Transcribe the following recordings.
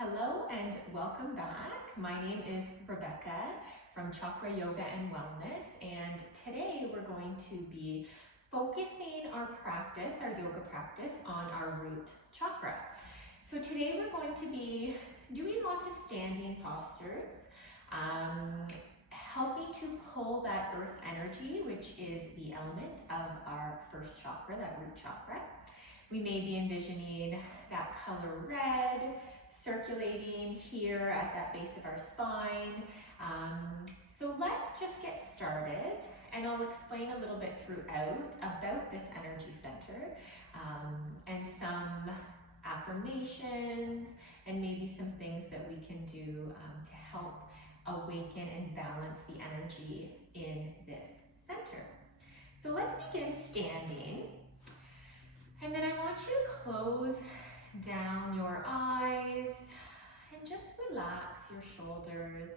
Hello and welcome back. My name is Rebecca from Chakra Yoga and Wellness, and today we're going to be focusing our practice, our yoga practice, on our root chakra. So today we're going to be doing lots of standing postures, helping to pull that earth energy, which is the element of our first chakra, that root chakra. We may be envisioning that color red, circulating here at that base of our spine. So let's just get started, and I'll explain a little bit throughout about this energy center and some affirmations and maybe some things that we can do to help awaken and balance the energy in this center. So let's begin standing. And then I want you to close down your eyes and just relax your shoulders.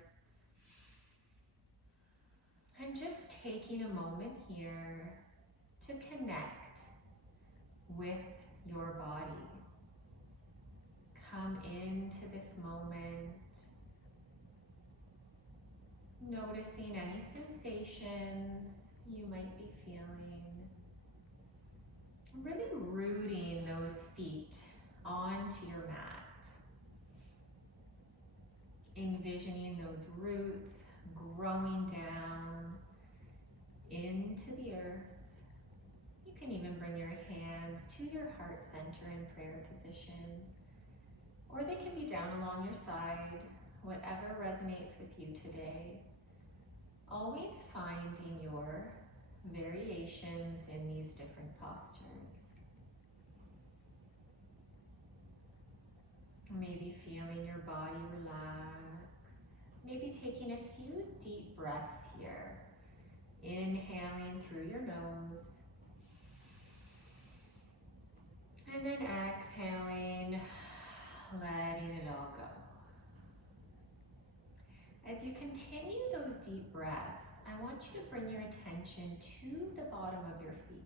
And just taking a moment here to connect with your body. Come into this moment, noticing any sensations you might be feeling. Really rooting those feet onto your mat. Envisioning those roots growing down into the earth. You can even bring your hands to your heart center in prayer position, or they can be down along your side, whatever resonates with you today. Always finding your variations in these different postures. Maybe feeling your body relax. Maybe taking a few deep breaths here. Inhaling through your nose. And then exhaling, letting it all go. As you continue those deep breaths, I want you to bring your attention to the bottom of your feet.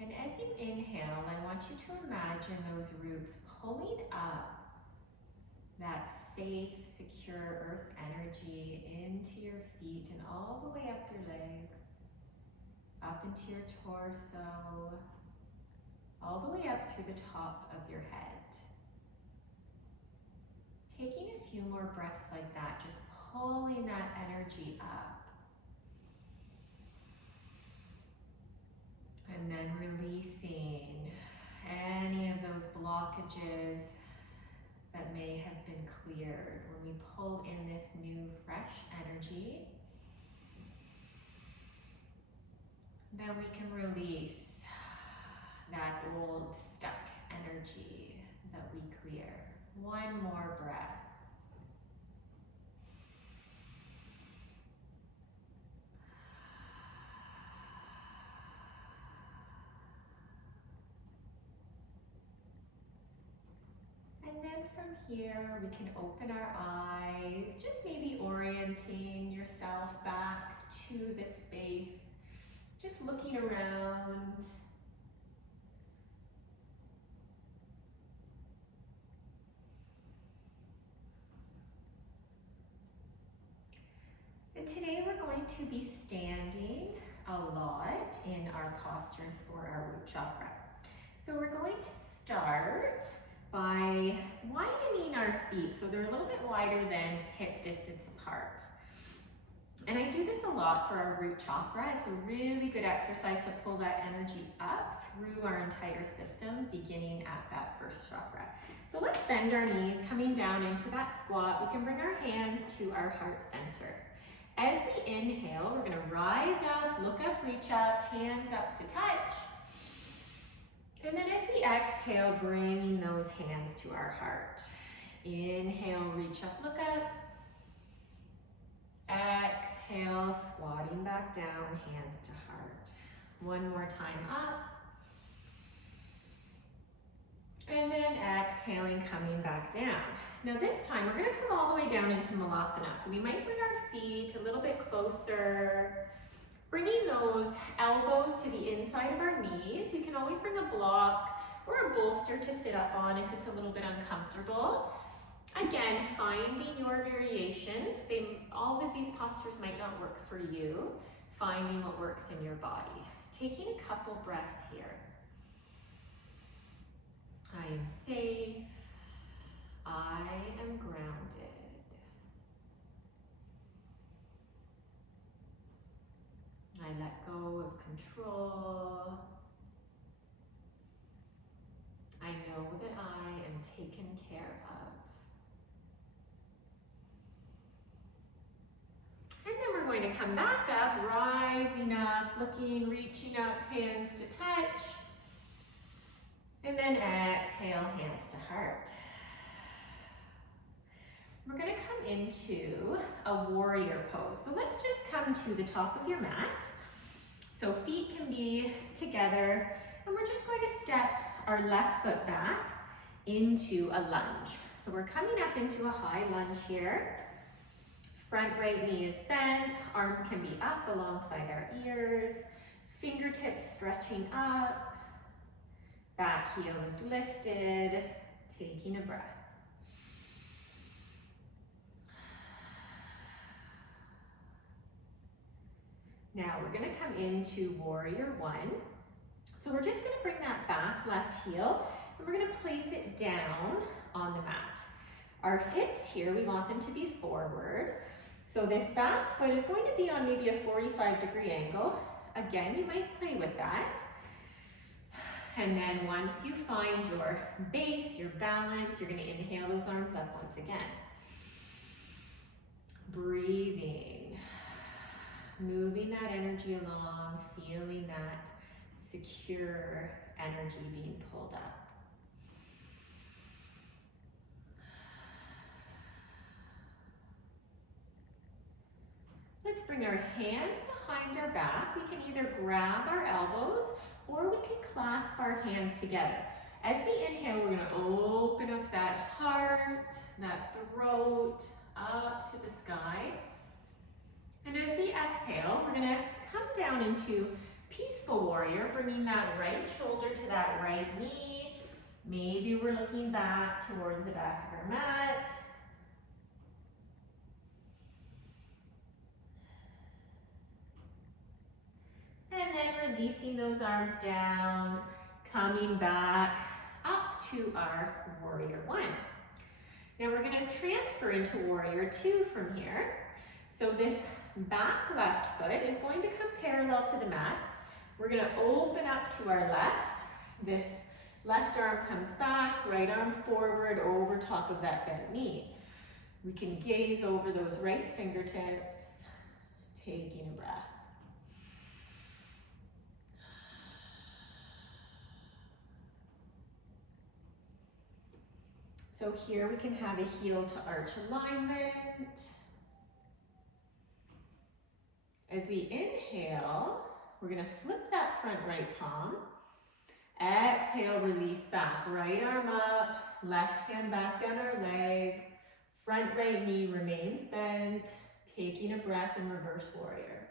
And as you inhale, I want you to imagine those roots pulling up that safe, secure earth energy into your feet and all the way up your legs, up into your torso, all the way up through the top of your head. Taking a few more breaths like that, just pulling that energy up. And then releasing any of those blockages that may have been cleared when we pull in this new, fresh energy. Then we can release that old, stuck energy that we clear. One more breath. And then from here, we can open our eyes, just maybe orienting yourself back to this space, just looking around. And today we're going to be standing a lot in our postures for our root chakra. So we're going to start by widening our feet so they're a little bit wider than hip distance apart. And I do this a lot for our root chakra. It's a really good exercise to pull that energy up through our entire system, beginning at that first chakra. So let's bend our knees, coming down into that squat. We can bring our hands to our heart center. As we inhale, we're gonna rise up, look up, reach up, hands up to touch. And then as we exhale, bringing those hands to our heart. Inhale, reach up, look up. Exhale, squatting back down, hands to heart. One more time up. And then exhaling, coming back down. Now this time, we're gonna come all the way down into Malasana. So we might bring our feet a little bit closer, bringing those elbows to the inside of our knees. We can always bring a block or a bolster to sit up on if it's a little bit uncomfortable. Again, finding your variations. All of these postures might not work for you. Finding what works in your body. Taking a couple breaths here. I am safe. I am grounded. I let go of control. I know that I am taken care of. And then we're going to come back up, rising up, looking, reaching up, hands to touch. And then exhale, hands to heart. We're going to come into a warrior pose. So let's just come to the top of your mat. So feet can be together, and we're just going to step our left foot back into a lunge. So we're coming up into a high lunge here. Front right knee is bent, arms can be up alongside our ears, fingertips stretching up, back heel is lifted, taking a breath. Now we're going to come into warrior one. So we're just going to bring that back left heel and we're going to place it down on the mat. Our hips here, we want them to be forward. So this back foot is going to be on maybe a 45-degree angle. Again, you might play with that. And then once you find your base, your balance, you're going to inhale those arms up once again. Breathing. Moving that energy along, feeling that secure energy being pulled up. Let's bring our hands behind our back. We can either grab our elbows or we can clasp our hands together. As we inhale, we're going to open up that heart, that throat, up to the sky. And as we exhale, we're going to come down into peaceful warrior, bringing that right shoulder to that right knee. Maybe we're looking back towards the back of our mat. And then releasing those arms down, coming back up to our warrior one. Now we're going to transfer into warrior two from here. So this back left foot is going to come parallel to the mat. We're going to open up to our left. This left arm comes back, right arm forward over top of that bent knee. We can gaze over those right fingertips, taking a breath. So here we can have a heel to arch alignment. As we inhale, we're going to flip that front right palm. Exhale, release back. Right arm up, left hand back down our leg. Front right knee remains bent. Taking a breath in reverse warrior.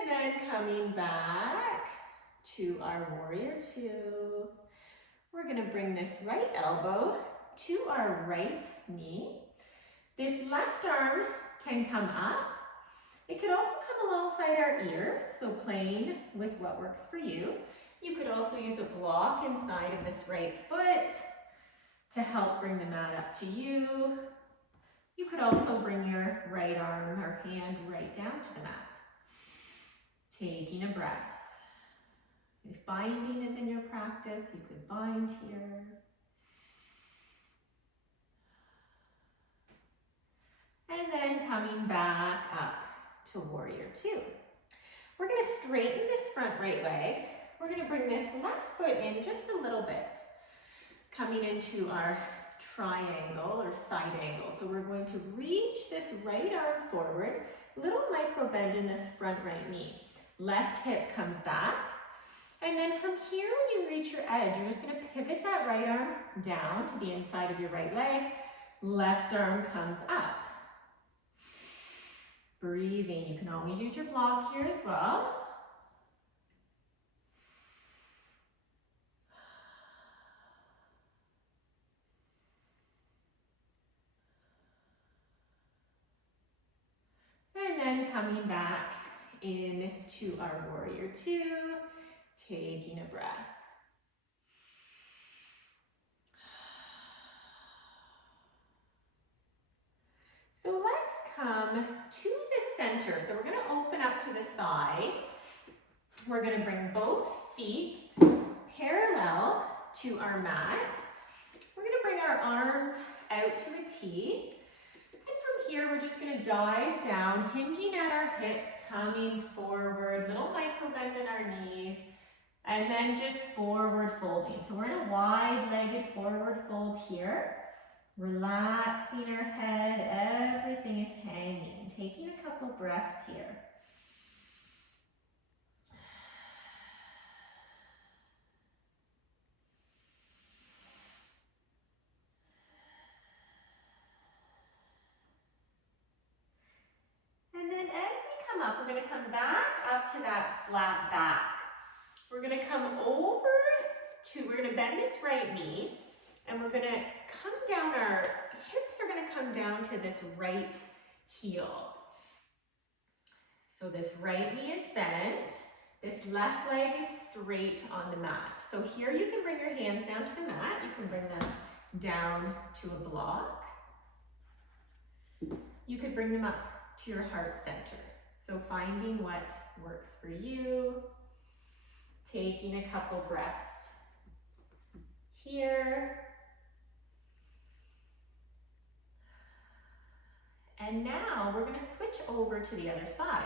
And then coming back to our warrior two. We're going to bring this right elbow to our right knee. This left arm can come up. It could also come alongside our ear, so playing with what works for you. You could also use a block inside of this right foot to help bring the mat up to you. You could also bring your right arm or hand right down to the mat. Taking a breath. If binding is in your practice, you could bind here. And then coming back up to warrior two. We're going to straighten this front right leg. We're going to bring this left foot in just a little bit. Coming into our triangle or side angle. So we're going to reach this right arm forward. Little micro bend in this front right knee. Left hip comes back. And then from here, when you reach your edge, you're just going to pivot that right arm down to the inside of your right leg. Left arm comes up. Breathing. You can always use your block here as well. And then coming back into our warrior two, taking a breath. So let's come to the center. So we're going to open up to the side. We're going to bring both feet parallel to our mat. We're going to bring our arms out to a T. And from here, we're just going to dive down, hinging at our hips, coming forward, little micro bend in our knees, and then just forward folding. So we're in a wide-legged forward fold here. Relaxing our head, everything is hanging. Taking a couple breaths here. And then as we come up, we're going to come back up to that flat back. We're going to come over to, we're going to bend this right knee, and we're going to come down, our hips are going to come down to this right heel. So this right knee is bent, this left leg is straight on the mat. So here you can bring your hands down to the mat, you can bring them down to a block. You could bring them up to your heart center. So finding what works for you, taking a couple breaths here. And now we're going to switch over to the other side.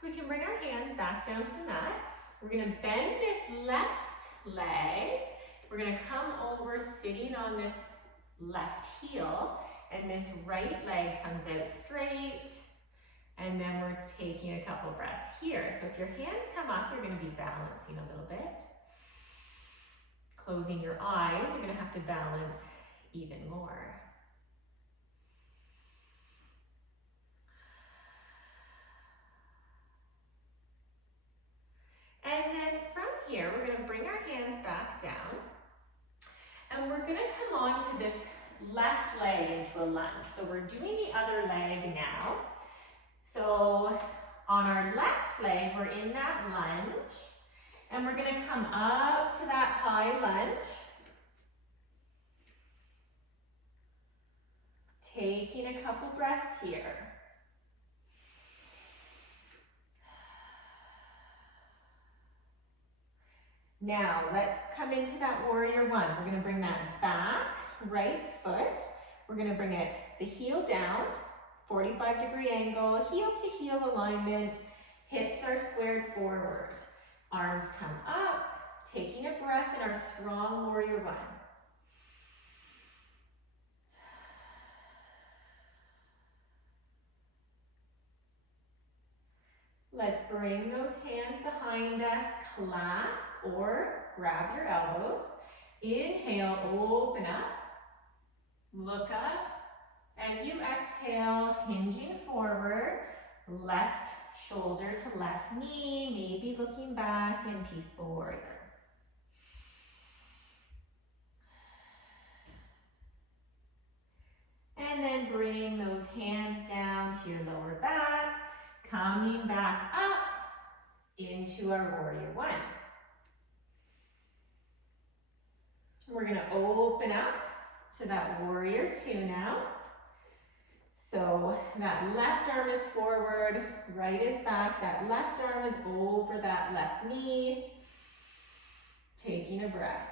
So we can bring our hands back down to the mat. We're going to bend this left leg. We're going to come over sitting on this left heel, and this right leg comes out straight. And then we're taking a couple breaths here. So if your hands come up, you're going to be balancing a little bit. Closing your eyes, you're going to have to balance even more. And then from here, we're going to bring our hands back down. And we're going to come on to this left leg into a lunge. So we're doing the other leg now. So on our left leg, we're in that lunge. And we're going to come up to that high lunge. Taking a couple breaths here. Now, let's come into that warrior one. We're going to bring that back right foot. We're going to bring it, the heel down, 45-degree angle, heel to heel alignment. Hips are squared forward. Arms come up, taking a breath in our strong warrior one. Let's bring those hands behind us, clasp or grab your elbows. Inhale, open up, look up. As you exhale, hinging forward, left shoulder to left knee, maybe looking back in peaceful warrior. And then bring those hands down to your lower back. Coming back up into our warrior one. We're going to open up to that warrior two now. So that left arm is forward, right is back. That left arm is over that left knee. Taking a breath.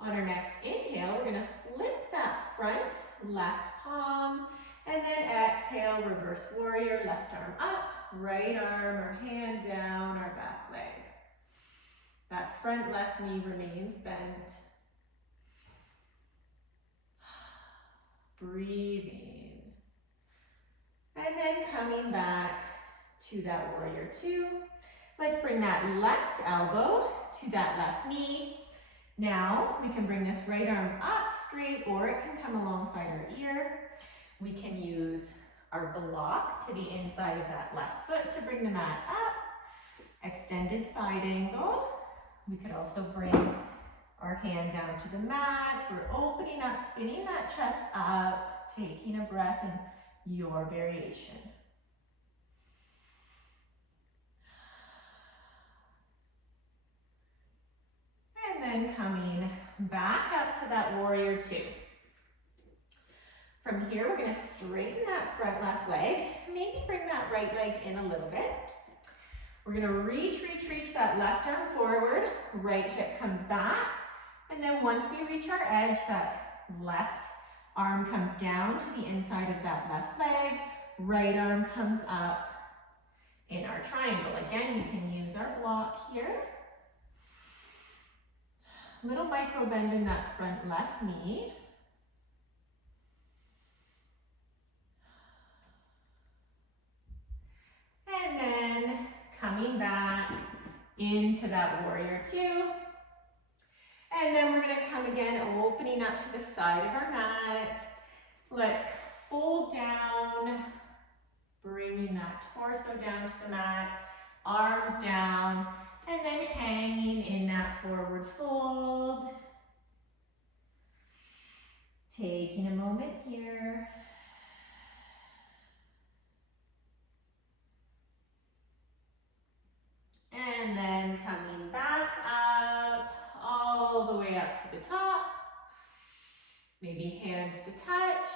On our next inhale, we're going to flip that front left palm. And then exhale, reverse warrior, left arm up, right arm or hand down our back leg. That front left knee remains bent. Breathing. And then coming back to that warrior two. Let's bring that left elbow to that left knee. Now we can bring this right arm up straight, or it can come alongside our ear. We can use our block to the inside of that left foot to bring the mat up. Extended side angle. We could also bring our hand down to the mat. We're opening up, spinning that chest up, taking a breath in your variation. And then coming back up to that warrior two. From here, we're going to straighten that front left leg. Maybe bring that right leg in a little bit. We're going to reach that left arm forward. Right hip comes back. And then once we reach our edge, that left arm comes down to the inside of that left leg. Right arm comes up in our triangle. Again, we can use our block here. Little micro bend in that front left knee. And then coming back into that warrior two. And then we're going to come again, opening up to the side of our mat. Let's fold down, bringing that torso down to the mat, arms down, and then hanging in that forward fold. Taking a moment here. And then coming back up, all the way up to the top. Maybe hands to touch.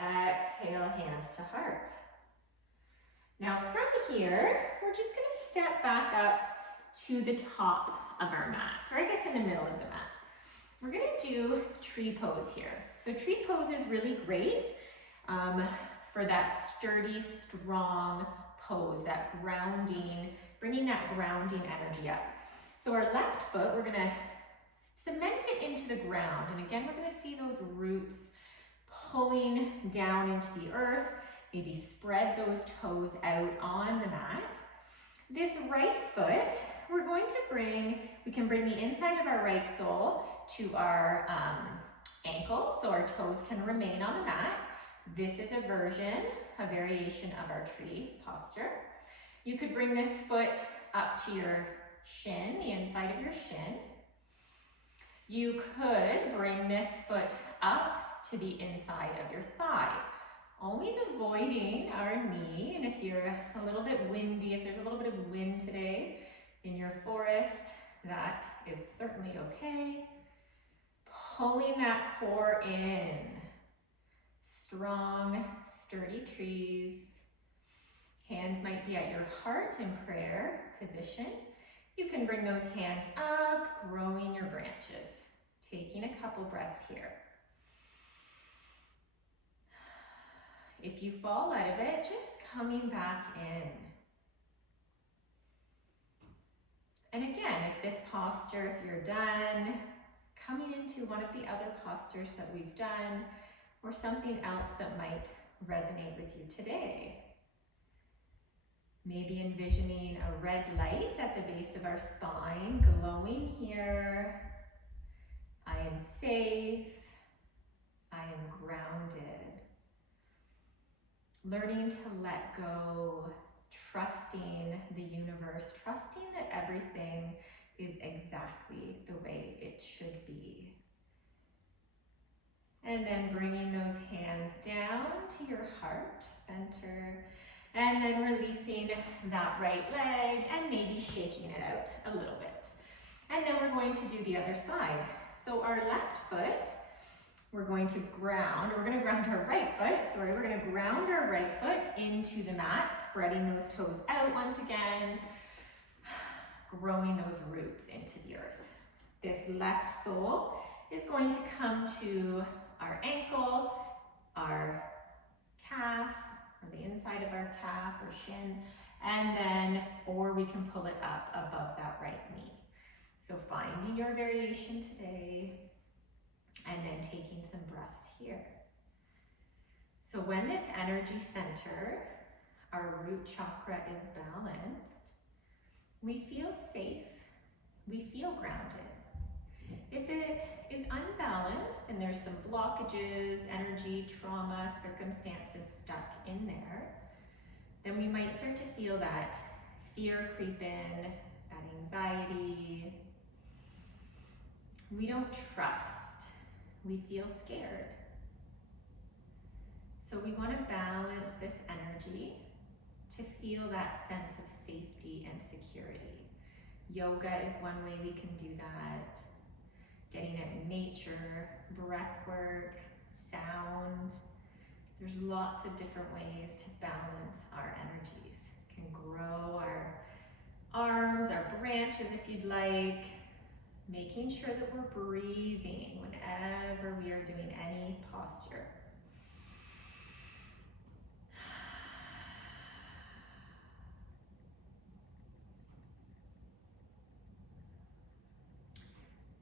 Exhale, hands to heart. Now from here, we're just going to step back up to the top of our mat, or I guess in the middle of the mat. We're going to do tree pose here. So tree pose is really great for that sturdy, strong pose, that grounding, bringing that grounding energy up. So our left foot, we're going to cement it into the ground. And again, we're going to see those roots pulling down into the earth. Maybe spread those toes out on the mat. This right foot, we're going to bring, we can bring the inside of our right sole to our ankle, so our toes can remain on the mat. This is a variation of our tree posture. You could bring this foot up to your shin, the inside of your shin. You could bring this foot up to the inside of your thigh. Always avoiding our knee, and if you're a little bit windy, if there's a little bit of wind today in your forest, that is certainly okay. Pulling that core in. Strong, sturdy trees. Hands might be at your heart in prayer position. You can bring those hands up, growing your branches. Taking a couple breaths here. If you fall out of it, just coming back in. And again, if this posture, if you're done, coming into one of the other postures that we've done, or something else that might resonate with you today. Maybe envisioning a red light at the base of our spine, glowing here. I am safe. I am grounded. Learning to let go, trusting the universe, trusting that everything is exactly the way it should be. And then bringing those hands down to your heart center, and then releasing that right leg and maybe shaking it out a little bit. And then we're going to do the other side. So our left foot, we're going to ground our right foot, we're going to ground our right foot into the mat, spreading those toes out once again, growing those roots into the earth. This left sole is going to come to our ankle, our calf, or the inside of our calf or shin, and then, or we can pull it up above that right knee. So finding your variation today, and then taking some breaths here. So when this energy center, our root chakra, is balanced, we feel safe, we feel grounded. If it is unbalanced and there's some blockages, energy, trauma, circumstances stuck in there, then we might start to feel that fear creep in, that anxiety. We don't trust. We feel scared. So we want to balance this energy to feel that sense of safety and security. Yoga is one way we can do that. Getting out in nature, breath work, sound. There's lots of different ways to balance our energies. Can grow our arms, our branches if you'd like. Making sure that we're breathing whenever we are doing any posture.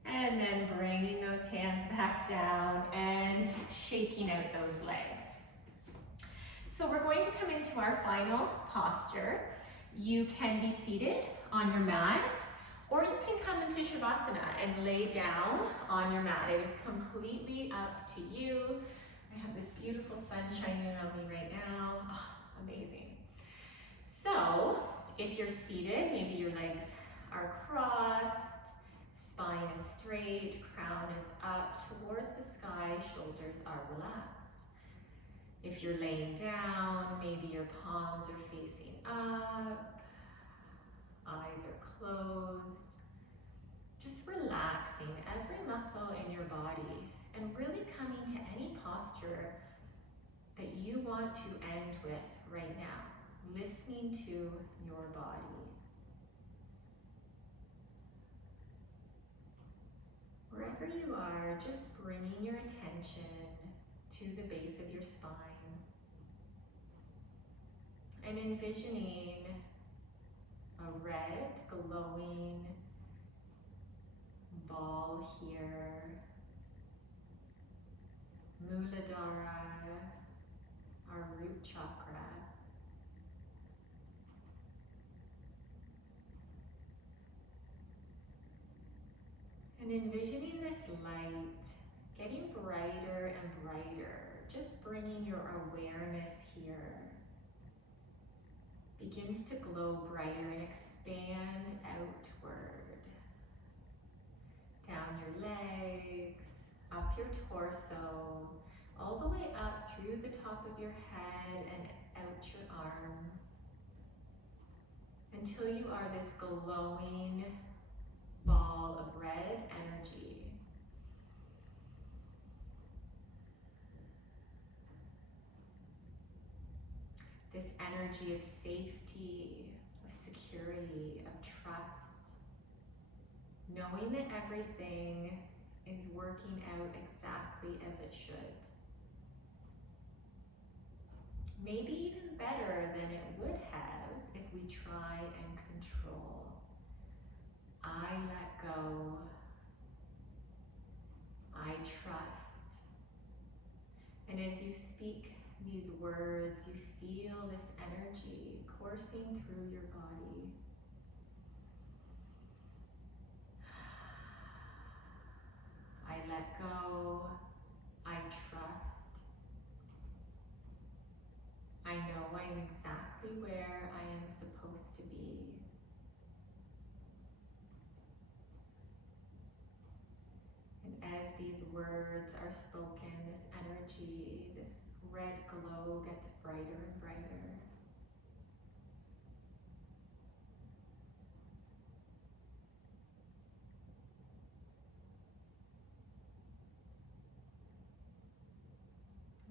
And then bringing those hands back down and shaking out those legs. So we're going to come into our final posture. You can be seated on your mat, or you can come into Shavasana and lay down on your mat. It is completely up to you. I have this beautiful sun shining on me right now. Oh, amazing. So if you're seated, maybe your legs are crossed, spine is straight, crown is up towards the sky, shoulders are relaxed. If you're laying down, maybe your palms are facing up, eyes are closed. Just relaxing every muscle in your body and really coming to any posture that you want to end with right now, listening to your body. Wherever you are, just bringing your attention to the base of your spine and envisioning a red glowing ball here, Muladhara, our root chakra. And envisioning this light getting brighter and brighter, just bringing your awareness here. Begins to glow brighter and expand outward. Down your legs, up your torso, all the way up through the top of your head and out your arms. Until you are this glowing ball of red energy. This energy of safety, of security, of trust. Knowing that everything is working out exactly as it should. Maybe even better than it would have if we try and control. I let go. I trust. And as you speak these words, you feel this energy coursing through your body. I let go. I trust. I know I'm exactly where I am supposed to be. And as these words are spoken, this energy, this red glow gets brighter and brighter.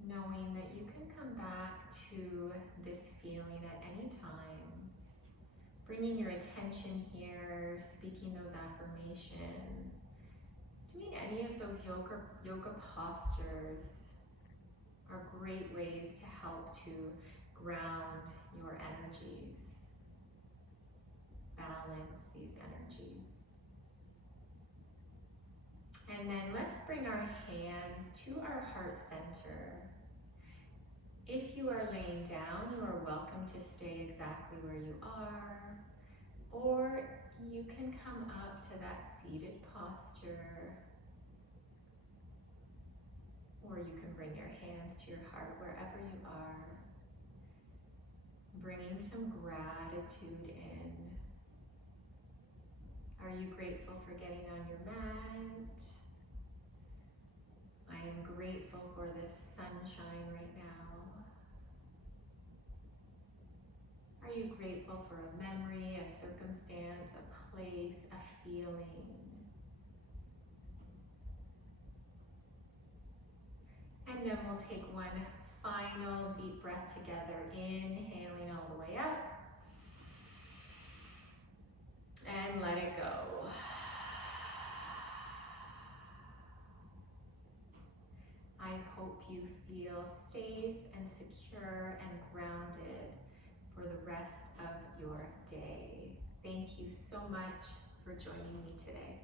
Knowing that you can come back to this feeling at any time, bringing your attention here, speaking those affirmations, doing any of those yoga postures are great ways to help to ground your energies, balance these energies. And then let's bring our hands to our heart center. If you are laying down, you are welcome to stay exactly where you are, or you can come up to that seated posture, or you can bring your hands to your heart wherever you are, bringing some gratitude in. Are you grateful for getting on your mat? I am grateful for this sunshine right now. Are you grateful for a memory, a circumstance, a place, a feeling? And then we'll take one final deep breath together, inhaling all the way up. And let it go. I hope you feel safe and secure and grounded for the rest of your day. Thank you so much for joining me today.